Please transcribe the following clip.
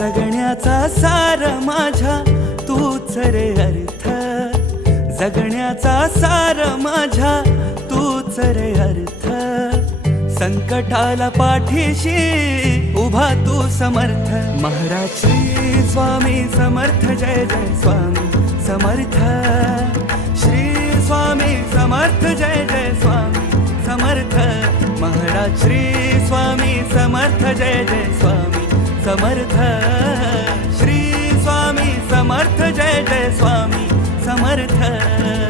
जगण्याचा सार माझ्या तूच रे अर्थ, जगण्याचा सार माझ्या तूच रे अर्थ. संकटाला पाठीशी उभा तू समर्थ. महाराज श्री स्वामी समर्थ, जय जय स्वामी समर्थ. श्री स्वामी समर्थ, जय जय स्वामी समर्थ. महाराज श्री स्वामी समर्थ, जय जय स्वामी समर्थ. श्री स्वामी समर्थ, जय जय स्वामी समर्थ.